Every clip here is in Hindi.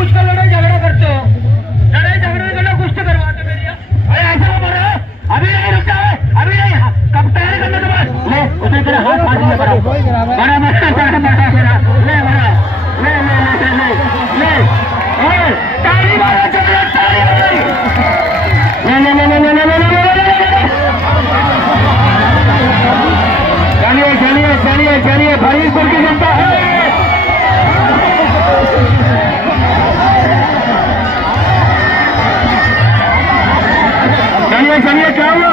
पूछ कर लड़ाई झगड़ा करते हो? लड़ाई झगड़ा करना कुश्ती करवाते मेरी। अरे ऐसा मत करो, अभी नहीं रुकता है, अभी नहीं। कब तैयारी करने के बाद ले उसने तेरा हाथ फाड़ दिया। बड़ा बड़ा ले बड़ा ले ले ले ले ले और ताली मारो, चलो ताली ले ले ले ले ले ले ले। चलिए चलिए चलिए चलिए फरीदपुर की जनता है। चलिए चलिए, क्या हुआ?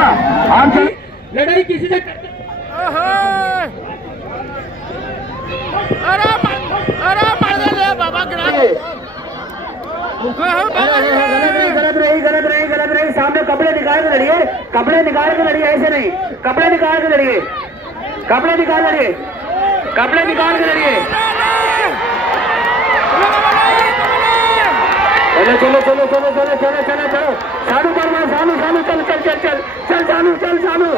आप लड़ाई किसी से करते? अरे बाबा गलत रही। सामने कपड़े निकाल के लड़िए, कपड़े निकाल के लड़िए, ऐसे नहीं। कपड़े निकाल के लड़िए, कपड़े निकाल लड़िए, कपड़े निकाल के लड़िए। चलो चलो चलो चलो चलो चलो चलो सानू करना, सानू सानू चल चल चल चल चल सानू चल सानू।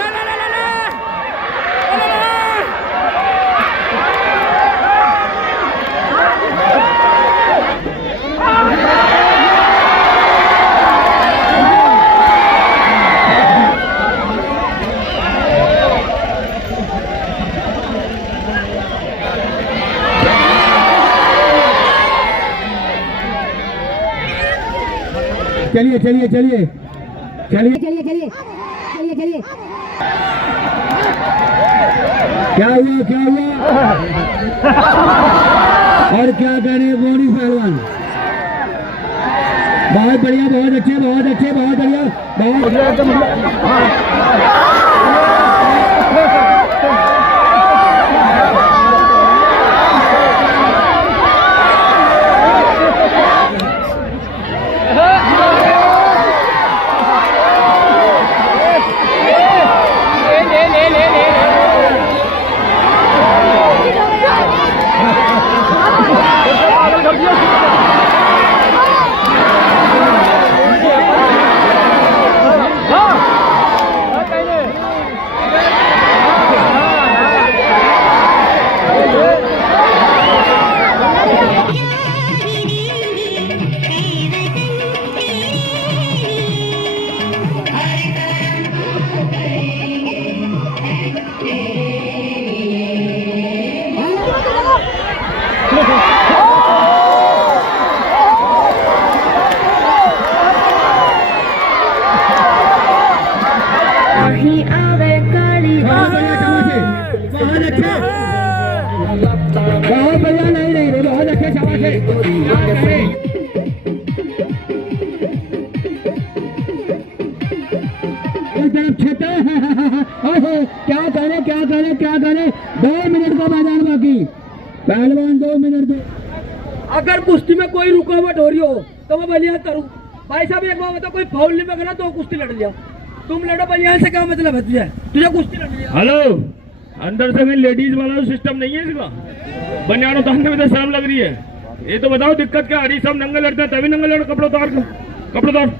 चलिए चलिए चलिए चलिए चलिए चलिए चलिए चलिए। क्या हुआ और क्या कह रहे हैं बोनी पहलवान? बहुत बढ़िया, बहुत अच्छे, बहुत अच्छे, बहुत बढ़िया, बहुत बहुत बढ़िया, नहीं नहीं बहुत अच्छे, शाबाश है। क्या करे 2 मिनट का मैदान बाकी, पहलवान 2 मिनट दो। अगर कुश्ती में कोई रुकावट हो रही हो तो मैं बलियान करूं। भाई साहब एक बात बताओ, कोई फाउल नहीं पकड़ा तो कुश्ती लड़ लिया, तुम लड़ो बलियान से क्या मतलब है तुझे कुश्ती लड़ लिया। हेलो, अंदर से भी लेडीज वाला सिस्टम नहीं है इसका, बनियान उतारने में तो शर्म लग रही है। ये तो बताओ दिक्कत क्या? हरी सब नंगे लड़ते हैं, तभी नंगे लड़ो, कपड़े उतार।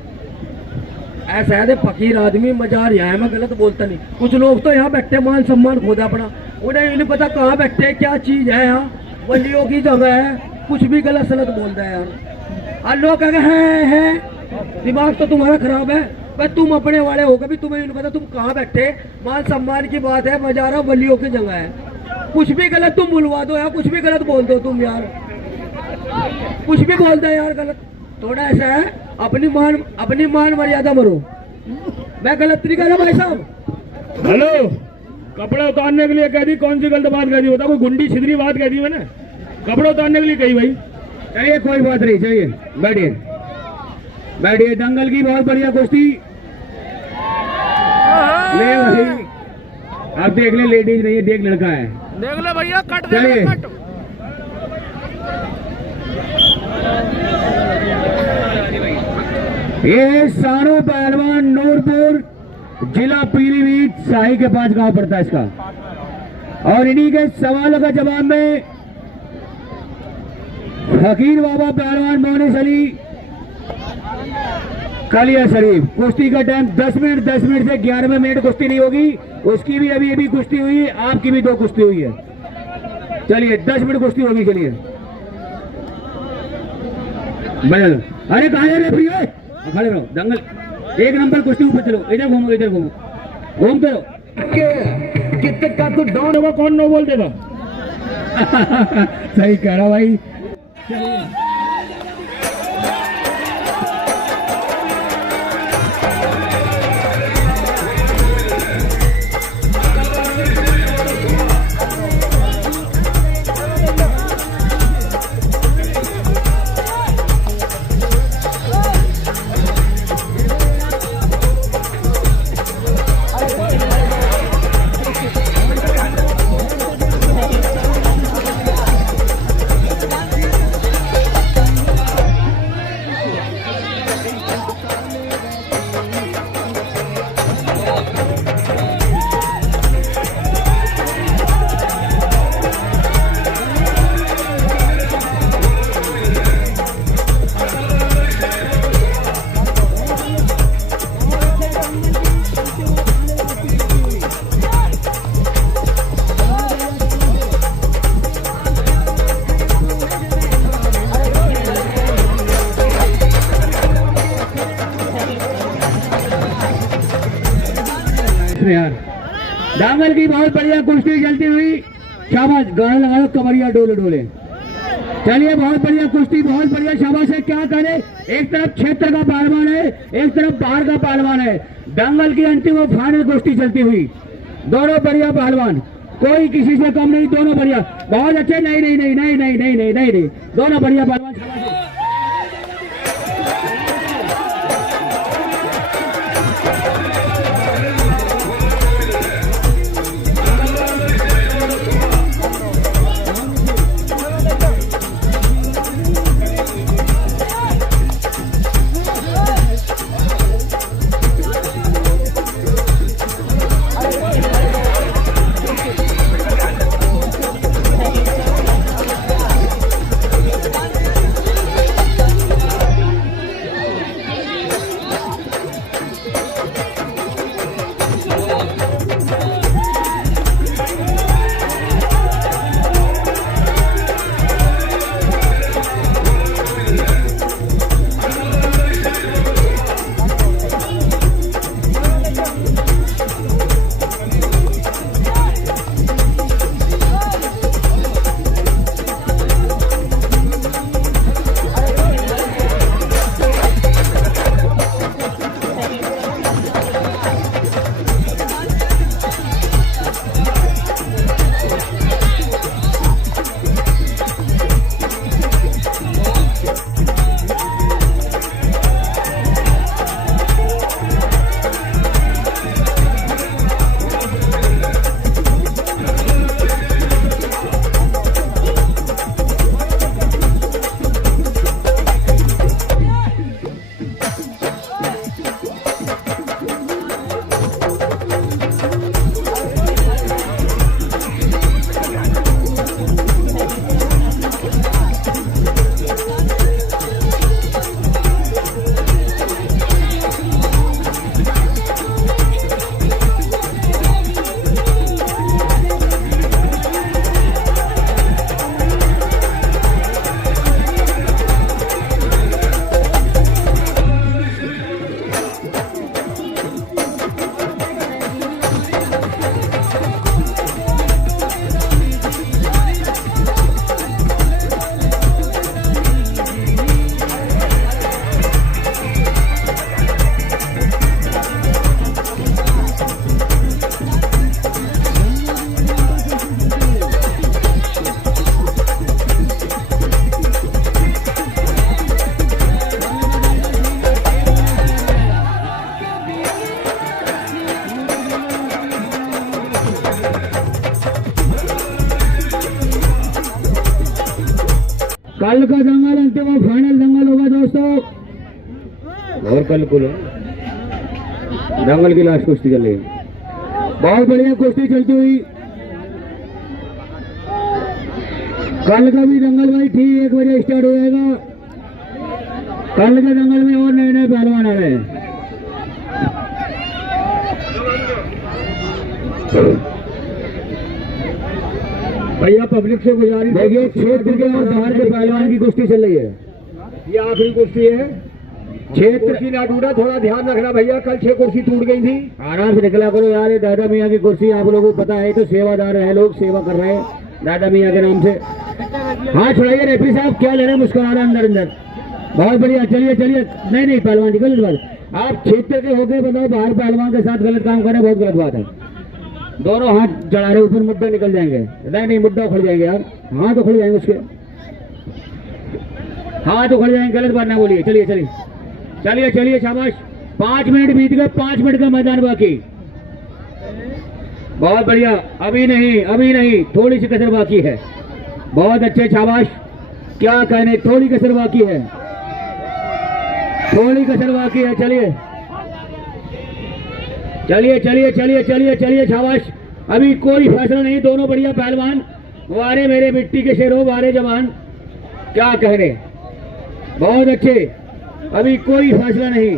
ऐसा है फकीर आदमी, मजा रहा है, मैं गलत बोलता नहीं। कुछ लोग तो यहाँ बैठे मान सम्मान खोदा अपना, उन्हें नहीं पता कहाँ बैठे, क्या चीज है यहाँ, वलियों की जगह है, कुछ भी गलत सलत बोलता है यार। और लोग कहेंगे हैं दिमाग तो तुम्हारा खराब है, पर तुम अपने वाले हो, कभी तुम्हें नहीं पता तुम कहाँ बैठे। मान सम्मान की बात है, मजा रहा वलियों की जगह है, कुछ भी गलत तुम बुलवा दो यार, कुछ भी गलत बोल दो तुम यार, कुछ भी बोल दो यार गलत। थोड़ा ऐसा है, अपनी मान मर्यादा मरो। मैं गलत नहीं कर रहा भाई साहब। हेलो, कपड़े उतारने के लिए कह दी, कौन सी गलत बात कह दी? बता, कोई गुंडी छिद्री बात कह दी मैंने? कपड़े उतारने के लिए कही भाई। चलिए कोई बात नहीं, चलिए बैठिए। दंगल की बहुत बढ़िया कुश्ती ले भाई, आप देख ले, लेडीज नहीं है, देख लड़का है, देख ले भैया, कट चलिए। ये सारो पहलवान नूरपुर, जिला पीलीभीत, शाही के पास गांव पड़ता है इसका। और इन्हीं के सवालों का जवाब में फकीर बाबा पहलवान मोहनिस अली, कालिया शरीफ। कुश्ती का टाइम 10 मिनट, 10 मिनट से 11वें मिनट कुश्ती नहीं होगी, उसकी भी अभी कुश्ती हुई है, आपकी भी 2 कुश्ती हुई है। चलिए 10 मिनट कुश्ती होगी, चलिए। अरे कहाँ जा रहे भैया, खड़े रहो। दंगल 1 नंबर कुश्ती, ऊपर चलो, इधर घूमो, इधर घूमो, घूमते रहो। कितने का तो डाउन होगा, कौन नो बोल देगा। सही कह रहा भाई। यार दांगल की बहुत बढ़िया कुश्ती चलती हुई, शाबाश, गाना लगाओ, कमरिया डोले डोले। चलिए बहुत बढ़िया कुश्ती, बहुत बढ़िया, शाबाश है। क्या करे, एक तरफ क्षेत्र का पहलवान है, एक तरफ बाहर का पहलवान है। दंगल की अंतिम और फाइनल कुश्ती चलती हुई, दोनों बढ़िया पहलवान, कोई किसी से कम नहीं, दोनों बढ़िया, बहुत अच्छे। नहीं नहीं नहीं नहीं नहीं नहीं नहीं नहीं, दोनों बढ़िया पहलवान। कल का दंगल अंतिम और फाइनल दंगल होगा दोस्तों, और कल को दंगल की लास्ट कुश्ती चल रही है। बहुत बढ़िया कुश्ती चलती हुई, कल का भी दंगल भाई ठीक 1 बजे स्टार्ट हो जाएगा। कल के दंगल में और नए नए पहलवान आ रहे हैं। भैया पब्लिक से गुजारिश, देखिए क्षेत्र के और बाहर के पहलवान की कुश्ती चल रही है। ये आखिरी कुश्ती है। क्षेत्र कुर्सी ना टूटा, थोड़ा ध्यान रखना भैया, कल 6 कुर्सी टूट गई थी। आराम से निकला करो यार, ये दादा मियाँ की कुर्सी आप लोगों को पता है, तो सेवादार है, लोग सेवा कर रहे हैं दादा मियाँ के नाम से। हाँ छुड़ाइए रेफरी साहब, क्या ले रहे हैं मुस्कुरा रहे अंदर अंदर। बहुत बढ़िया, चलिए चलिए। नहीं पहलवान जी गलत बात, आप क्षेत्र के होके बताओ बाहर पहलवान के साथ गलत काम करें, बहुत गलत बात है। दोनों हाथ चढ़ा रहे ऊपर, मुद्दा निकल जाएंगे। नहीं मुद्दा उखड़ जाएंगे यार, हाथ उखड़ जाएंगे उसके, हाथ उखड़ जाएंगे, गलत बात ना बोलिए। चलिए चलिए चलिए चलिए, शाबाश। 5 मिनट बीत गए, 5 मिनट का मैदान बाकी। बहुत बढ़िया, अभी नहीं, थोड़ी सी कसर बाकी है। बहुत अच्छे, शाबाश। क्या कहने, थोड़ी कसर बाकी है, थोड़ी कसर बाकी है। चलिए चलिए चलिए चलिए चलिए चलिए, शाबाश। अभी कोई फैसला नहीं, दोनों बढ़िया पहलवान। वारे मेरे मिट्टी के शेरों, वारे जवान, क्या कहने, बहुत अच्छे। अभी कोई फैसला नहीं,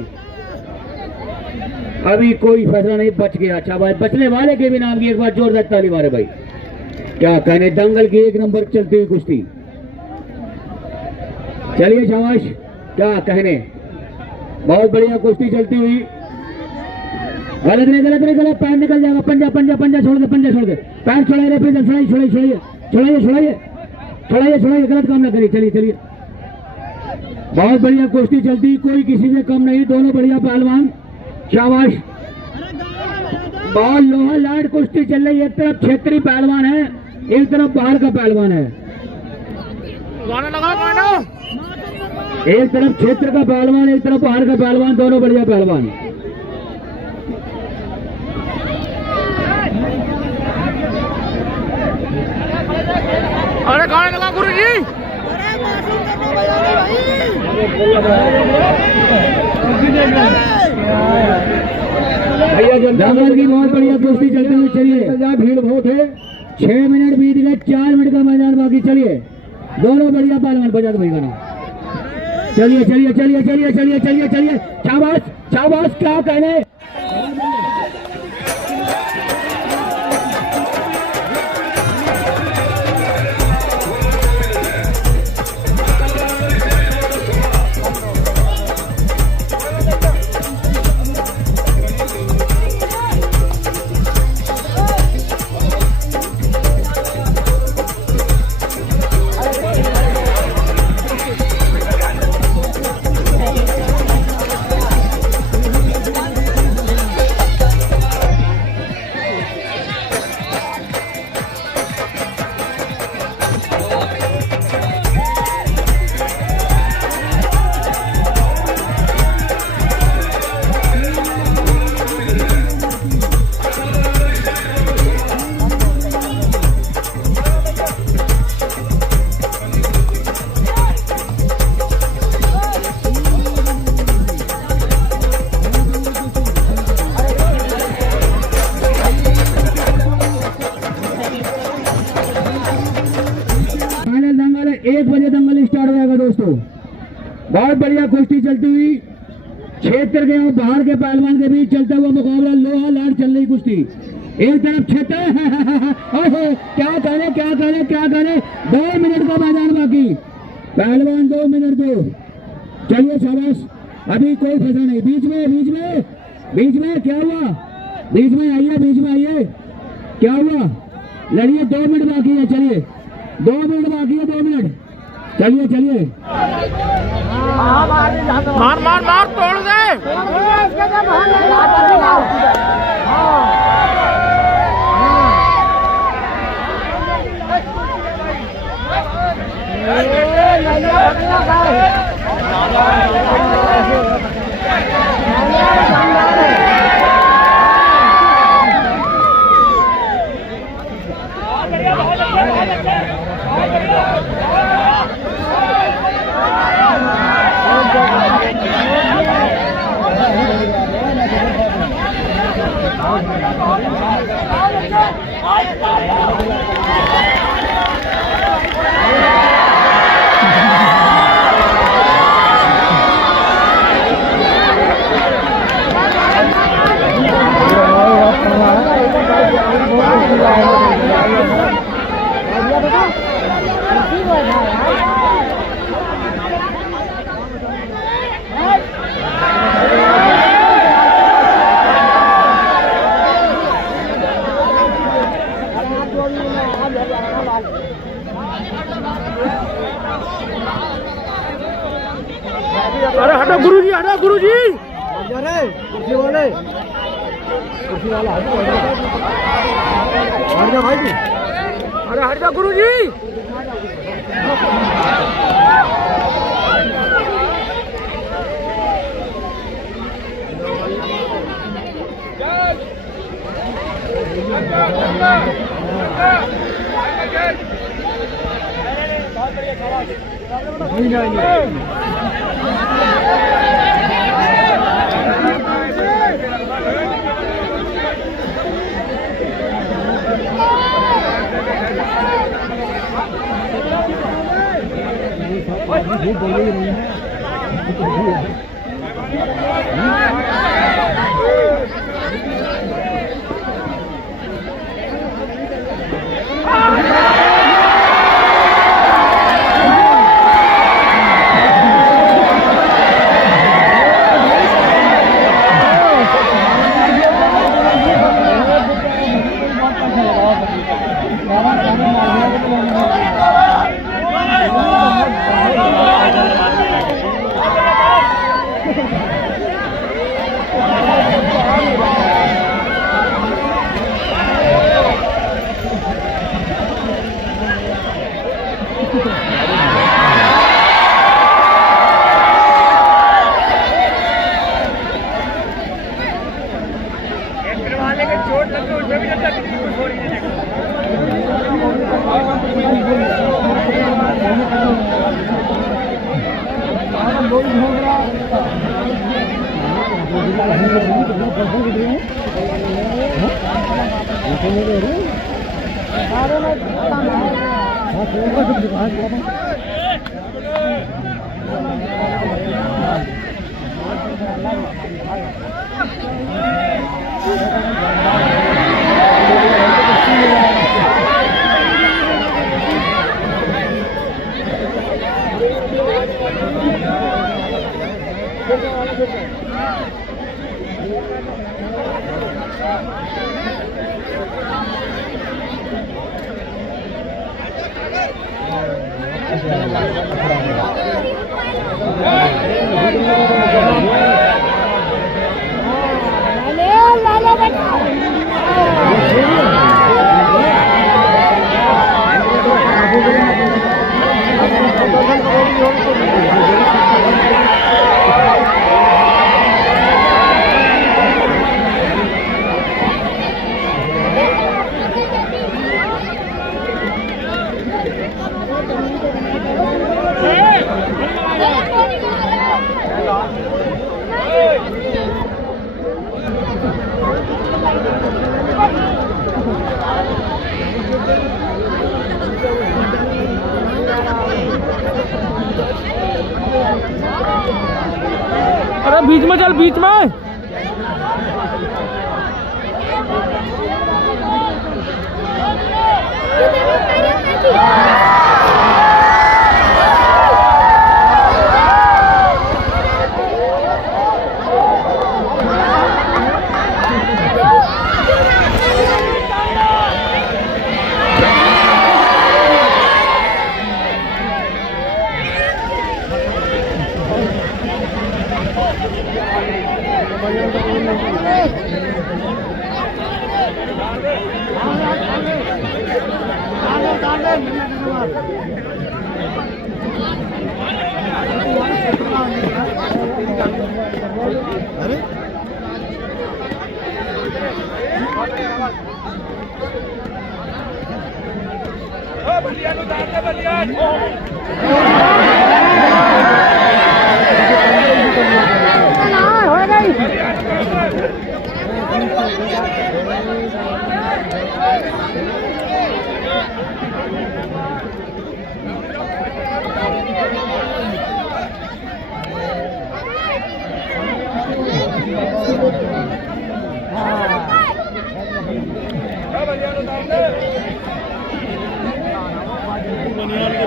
अभी कोई फैसला नहीं, बच गया। अच्छा भाई, बचने वाले के भी नाम की एक बार जोरदार ताली मारे भाई। क्या कहने, दंगल की 1 नंबर चलती हुई कुश्ती। चलिए शाबाश, क्या कहने, बहुत बढ़िया कुश्ती चलती हुई। गलत नहीं, पैर निकल जाएगा। पंजा पंजा पंजा छोड़ दे, पैर छोड़ाइए, रेफरी छोड़ाइए, गलत काम ना करिए। चलिए चलिए, बहुत बढ़िया कुश्ती चलती, कोई किसी से कम नहीं, दोनों बढ़िया पहलवान, शाबाश। बहुत लोहा लाट कुश्ती चल रही है, एक तरफ क्षेत्रीय पहलवान है, एक तरफ बाहर का पहलवान है। एक तरफ क्षेत्र का पहलवान, एक तरफ बाहर का पहलवान, दोनों बढ़िया पहलवान। अरे गाने लगा गुरु जी। भैया दंगल की बहुत बढ़िया कुश्ती चलती हुई। चलिए, भीड़ बहुत है। 6 मिनट बीत गए, 4 मिनट का मैदान बाकी। चलिए, दोनों बढ़िया पहलवान, बजा दो भाई गाना। चलिए चलिए चलिए चलिए चलिए चलिए चलिए, शाबाश शाबाश, क्या कहने। दंगल 1 बजे दंगल स्टार्ट हो जाएगा दोस्तों। बहुत बढ़िया कुश्ती चलती हुई, क्षेत्र के और बाहर के पहलवान के बीच चलता हुआ मुकाबला, लोहा लाट चल रही कुश्ती। एक तरफ क्षेत्र, क्या कहने, 2 मिनट का मैदान बाकी, पहलवान 2 मिनट दो। चलिए शाबाश, अभी कोई फंसा नहीं। बीच में क्या हुआ, बीच में आइए, क्या हुआ, लड़िए। 2 मिनट बाकी है, चलिए 2 मिनट बाकी है, 2 मिनट। चलिए मार तोड़ दे। अरे हटो गुरुजी, हटो गुरुजी। कुर्सी वाले हट जा भाई। अरे हट जा गुरुजी। अरे बीच में चल, बीच में।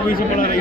बीच में पड़ा रही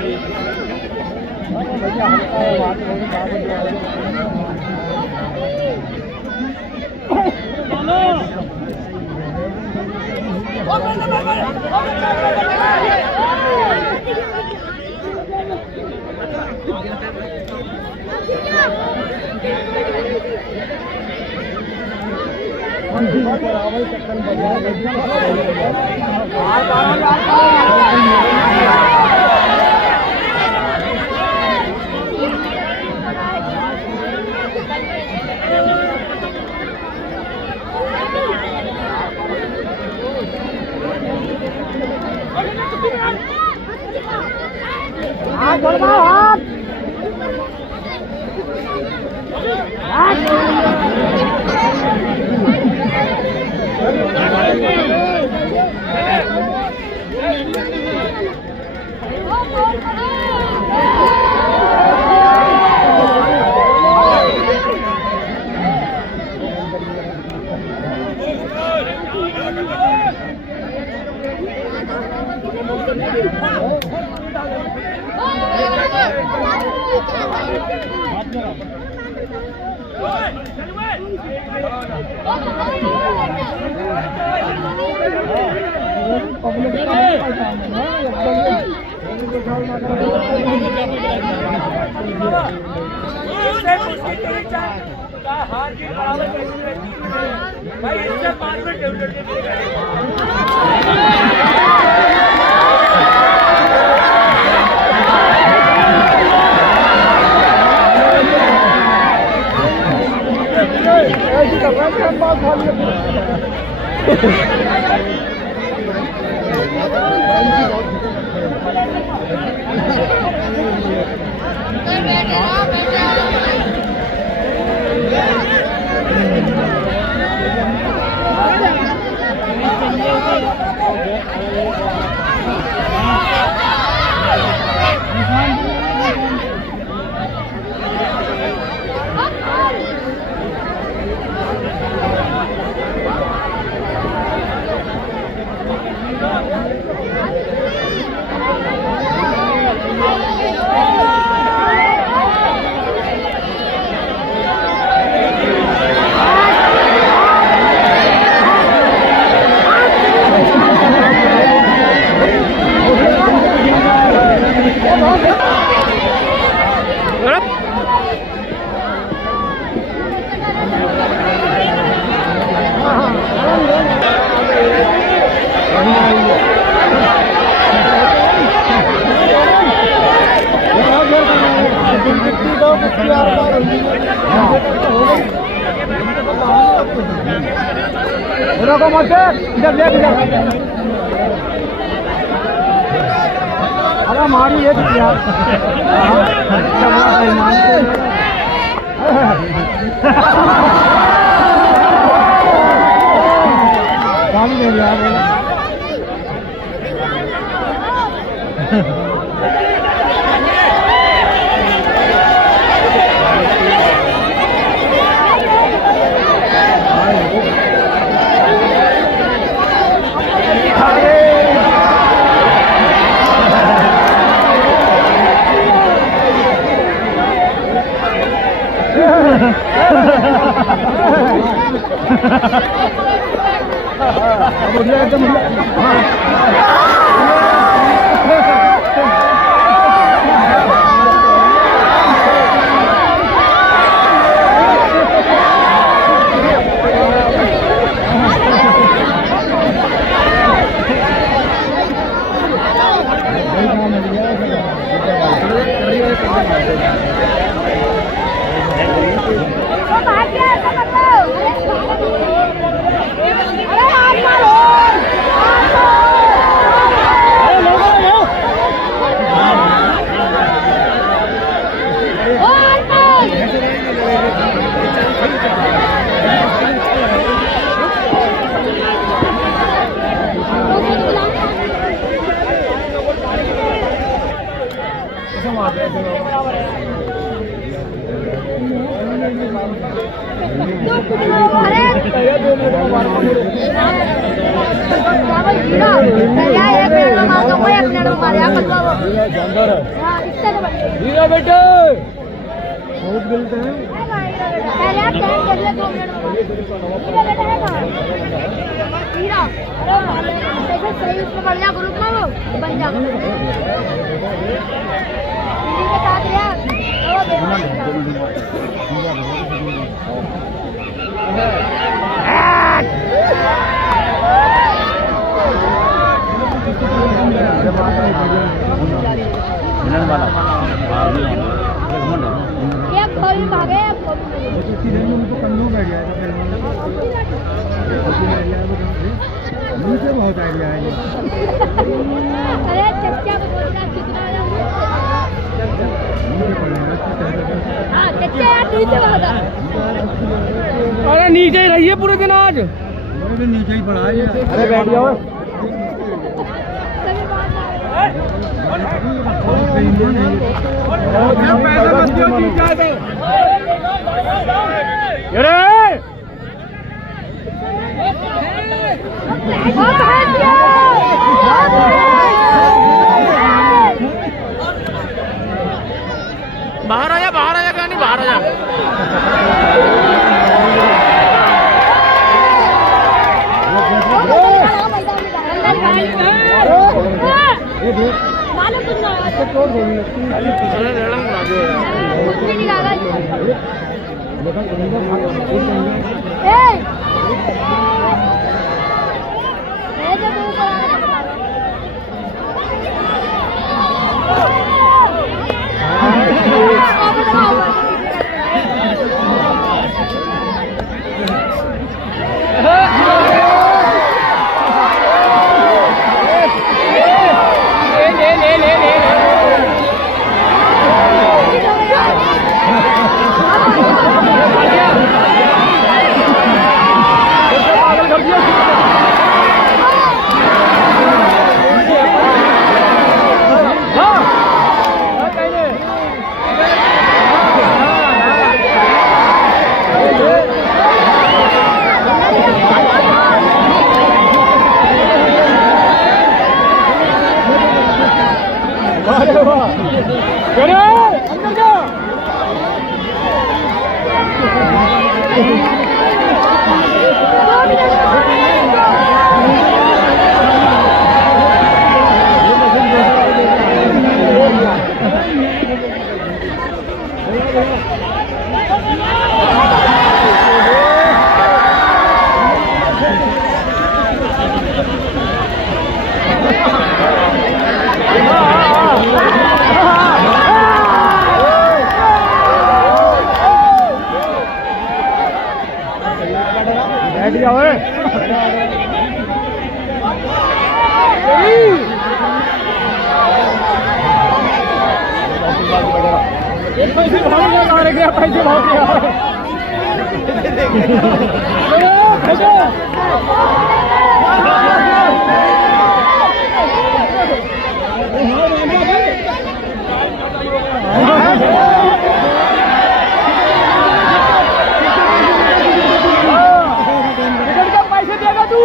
अरे मारी एक यार पानी दे यार बेटे बहुत गलत है पहले आप टाइम कर ले 2 मिनट बेटा है कहां हीरा अरे सही उसको बढ़ जा ग्रुप में वो बन जा दीदी के साथ यार भी भागे वो भी उनको कंधों में गया था मुझे बहुत आइडिया है अरे चच्चा को बोल रहा कितना आया हाँ चच्चा यार नीचे भागा अरे नीचे ही रहिए पूरे दिन आज नीचे ही पड़ा है। अरे बैठ जाओ बाहर आ जा कहानी बाहर आ जा बैठ जाओ पैसे बहुत पैसे देगा तू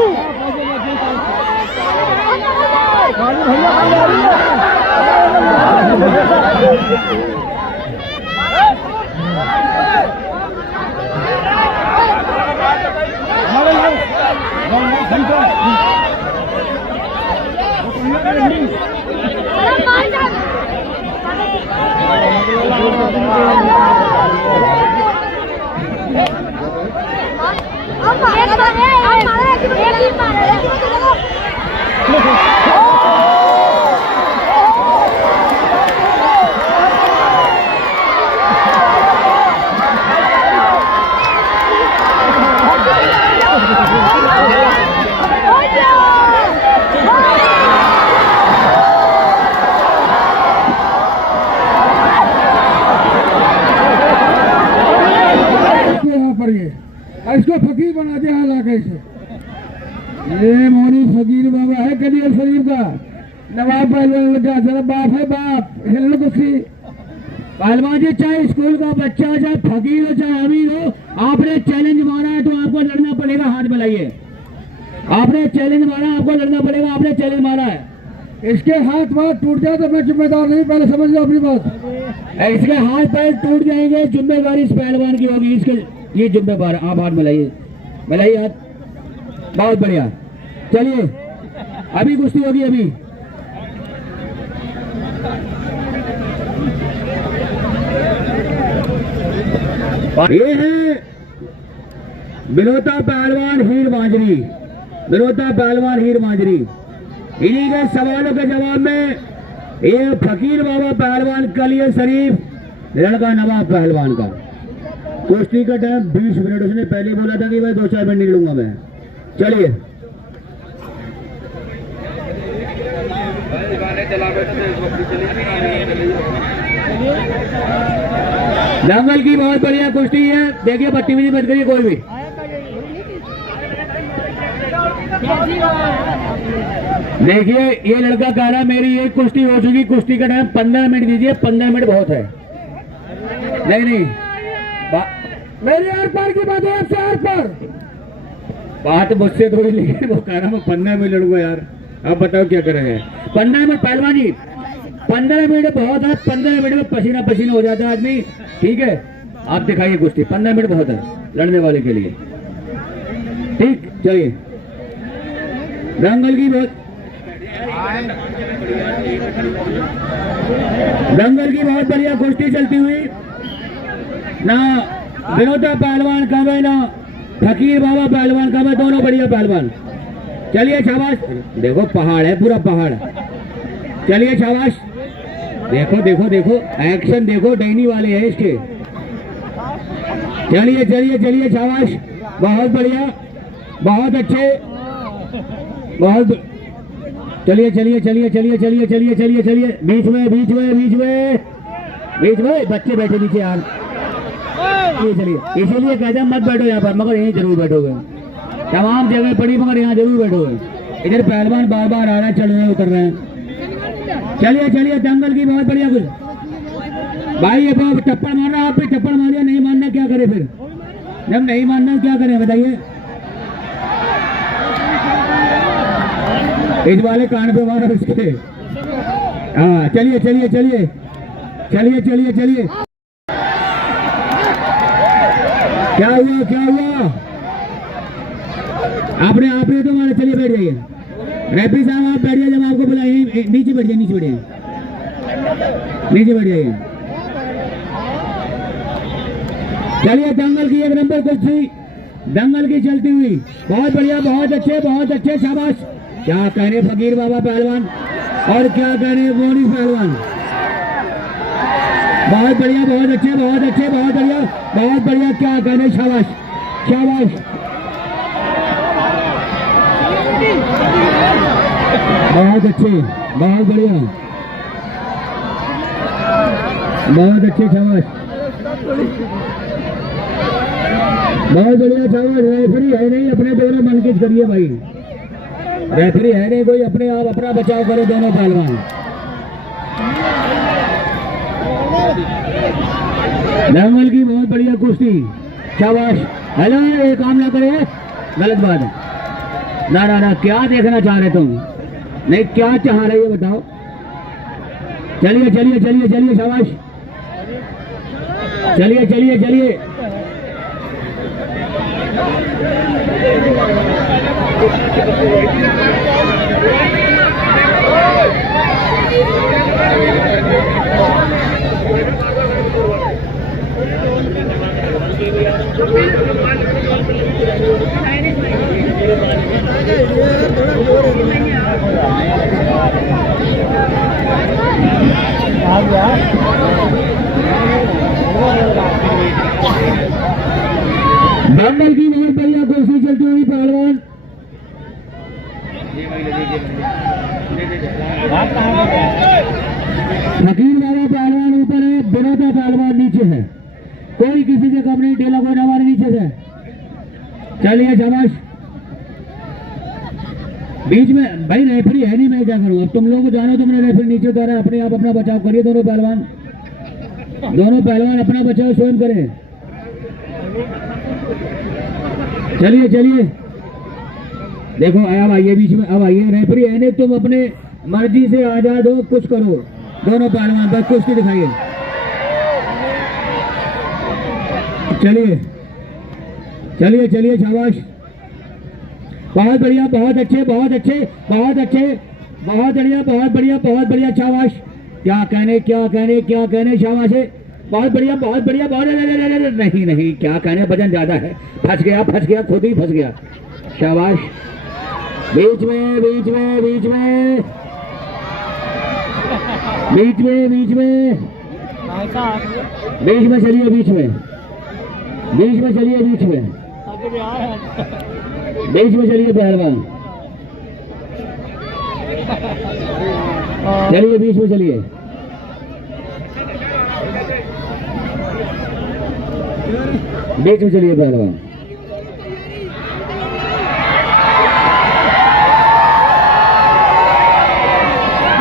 इसको फकीर बना दिया इलाके से। ये मोनी फकीर बाबा है कलियर शरीफ का नवाब पहलवान का जरा बाप है बाप हिल कुर्सी पहलवान जी चाहे स्कूल का बच्चा चाहे फकीर हो चाहे अमीर हो आपने चैलेंज मारा है तो आपको लड़ना पड़ेगा। हाथ मिलाइए। आपने चैलेंज मारा आपको लड़ना पड़ेगा। आपने चैलेंज मारा है। इसके हाथ पैर टूट जाए तो मैं जिम्मेदार नहीं। पहले समझ लो अपनी बात। इसके हाथ पैर टूट जाएंगे जिम्मेदारी इस पहलवान की होगी। इसके ये जिम्मेदार आप हाथ मिलाइए। मिलाइए हाथ। बहुत बढ़िया। चलिए अभी कुश्ती होगी। अभी ये है बिलोता पहलवान हीर मांजरी। बिलोता पहलवान हीर मांजरी। इन्हीं के सवालों के जवाब में ये फकीर बाबा पहलवान कलियर शरीफ लड़का नवाब पहलवान का कुश्ती का टाइम 20 मिनट। उसने पहले बोला था कि भाई 2-4 मिनट निकलूंगा मैं। चलिए दंगल की बहुत बढ़िया कुश्ती है। देखिए बदतमीजी मत करिए कोई भी। देखिए ये लड़का कह रहा है मेरी एक कुश्ती हो चुकी, कुश्ती का टाइम 15 मिनट दीजिए। 15 मिनट बहुत है। नहीं मेरी आर पार की बात है, आपसे आर पार बात मुझसे थोड़ी, लेकिन वो कह रहा मैं 15 मिनट लड़ूंगा यार। अब बताओ क्या करेंगे। 15 मिनट पहलवान जी, 15 मिनट बहुत है। 15 मिनट में पसीना पसीना हो जाता है आदमी। ठीक है आप दिखाइए कुश्ती। 15 मिनट बहुत है लड़ने वाले के लिए। ठीक चलिए दंगल की बहुत बढ़िया कुश्ती चलती हुई ना। विनोदा पहलवान कम है ना फकीर बाबा पहलवान कम है, दोनों बढ़िया पहलवान। चलिए शाबाश। देखो पहाड़ है, पूरा पहाड़। चलिए शाबाश। देखो देखो देखो एक्शन देखो, डैनी वाले हैं इसके। चलिए चलिए चलिए शाबाश। बहुत बढ़िया, बहुत अच्छे, बहुत। चलिए चलिए चलिए चलिए चलिए चलिए चलिए चलिए बीच में बीच में बीच में बीच में बच्चे बैठे नीचे यार। चलिए इसीलिए कहते हैं मत बैठो यहाँ पर, मगर यहीं जरूर बैठोगे। तमाम जगह पड़ी मगर यहाँ जरूर बैठोगे। इधर पहलवान बार बार आ रहा है, चढ़ रहे हैं उतर रहे हैं। चलिए चलिए दंगल की बहुत बढ़िया कुछ। भाई ये टप्पड़ मार रहा, आप भी टप्पड़ मारिए। नहीं मानना क्या करे फिर, जब नहीं मानना क्या करें बताइए। इस वाले कान पे मारा उसके। हाँ चलिए चलिए चलिए चलिए चलिए चलिए। क्या हुआ क्या हुआ? आपने आपने तो मारा। चलिए बैठ जाइए रेफरी साहब, आप बैठ जाइए। जब आपको बुलाइए नीचे बैठ जाइए, नीचे बैठ जाइए, नीचे बैठ जाइए। चलिए दंगल की एक नंबर कुश्ती, दंगल की चलती हुई बहुत बढ़िया, बहुत अच्छे शाबाश। क्या कह रहे फकीर बाबा पहलवान और क्या कह रहे मोनी पहलवान। बहुत बढ़िया, बहुत अच्छे, बहुत बढ़िया। क्या कह रहे, शाबाश शाबाश। बहुत अच्छे, बहुत बढ़िया, बहुत अच्छे शाबाश, बहुत बढ़िया शाबाश। रेफरी है नहीं, अपने दोनों मनकीज करिए भाई। रेफरी है नहीं कोई, अपने आप अपना बचाव करे दोनों पहलवान। दंगल की बहुत बढ़िया कुश्ती, शाबाश। हेलो ये काम ना करे, गलत बात है। ना ना ना, क्या देखना चाह रहे तुम? नहीं क्या चाह रहे ये बताओ। चलिए चलिए चलिए चलिए शाबाश। चलिए चलिए चलिए दंगल की बहुत बढ़िया कुश्ती चलती हुई पहलवान। फकीर बाबा पहलवान ऊपर है, विनोदा पहलवान नीचे है। कोई किसी से कम नहीं, ढेला कोई हमारे नीचे से। चलिए शाबाश। बीच में भाई रेफरी है नहीं, मैं क्या करूं। अब तुम लोग जानो, तुमने रेफरी नीचे उतारा, अपने आप अपना बचाव करिए। दोनों पहलवान अपना बचाव स्वयं करें। चलिए चलिए देखो अब आइए बीच में, अब आइए। रेफरी है नहीं, तुम अपने मर्जी से आजाद हो, कुछ करो। दोनों पहलवान बस कुश्ती दिखाइए। चलिए चलिए चलिए शाबाश। बहुत बढ़िया, बहुत अच्छे, बहुत बढ़िया शाबाश। क्या कहने शाबाश है। बहुत बढ़िया, बहुत नहीं क्या कहने, वजन ज्यादा है। फंस गया खुद ही फंस गया। शाबाश। बीच में चलिए, बीच में बीच में चलिए, बीच में चलिए पहलवान, चलिए बीच में चलिए। बीच में चलिए पहलवान।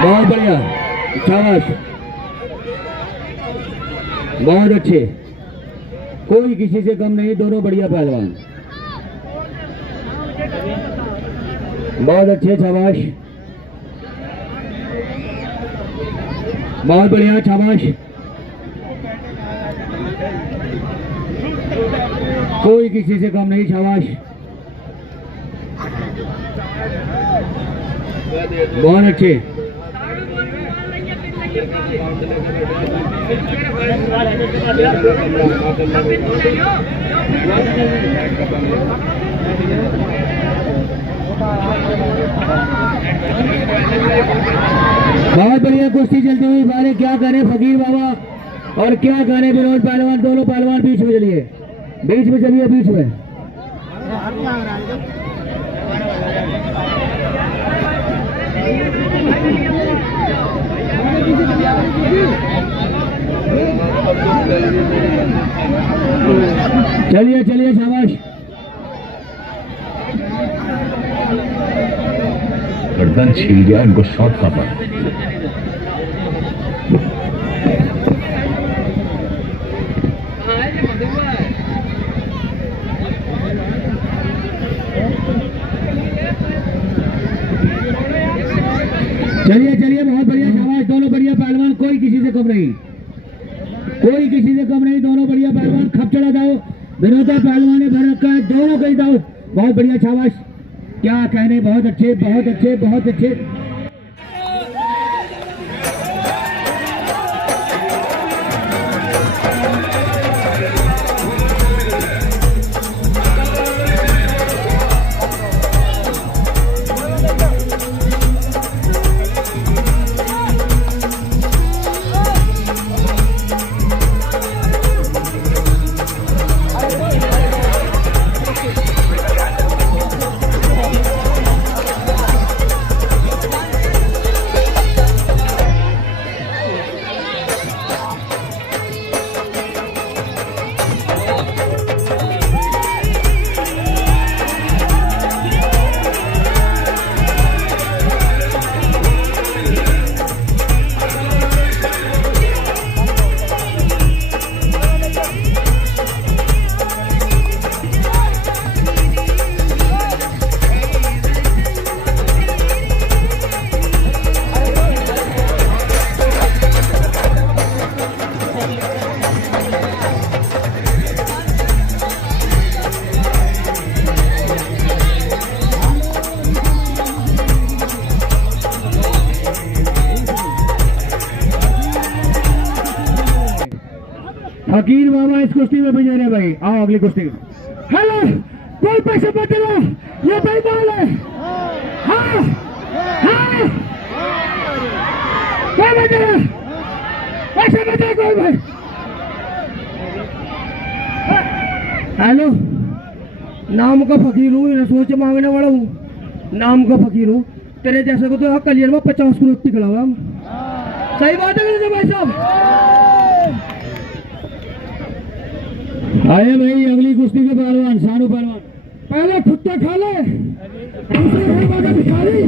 बहुत बढ़िया, शाबाश, बहुत अच्छे, कोई किसी से कम नहीं, दोनों बढ़िया पहलवान, बहुत अच्छे, शाबाश, बहुत बढ़िया, शाबाश, कोई किसी से कम नहीं, शाबाश, बहुत अच्छे। बहुत बढ़िया कुश्ती चलती हुई बारे, क्या करें फकीर बाबा और क्या करें विनोद पहलवान, दोनों पहलवान बीच में चलिए, बीच में चलिए, बीच में। चलिए चलिए, शाबाश, गर्दन छील गया, इनको शॉट का पर। चलिए चलिए, बहुत बढ़िया, शाबाश, दोनों बढ़िया पहलवान, कोई किसी से कम नहीं, कोई किसी से कम नहीं, दोनों बढ़िया पहलवान। खप चढ़ा दाओ, विनोदा पहलवान ने भर रखा है, दोनों कहीं दाओ, बहुत बढ़िया, शाबाश, क्या कहने, बहुत अच्छे, बहुत अच्छे, बहुत अच्छे। फकीर बाबा इस कुश्ती में विजय रहे भाई। आओ अगली कुश्ती। हेलो, कोई पैसे मत दो, ये बेईमान है। हाँ हाँ, कोई मत दो, पैसे मत दो कोई भाई। हेलो, नाम का फकीर हूँ, सोच मांगने वाला हूँ, नाम का फकीर हूँ। तेरे जैसे को तो कलियर में 50 करोड़ टिकला हुआ। सही बात है भाई साहब। आए भाई अगली कुश्ती के पहलवान, शानू पहलवान। पहले खुट्टा खा ले, दूसरे भिखारी।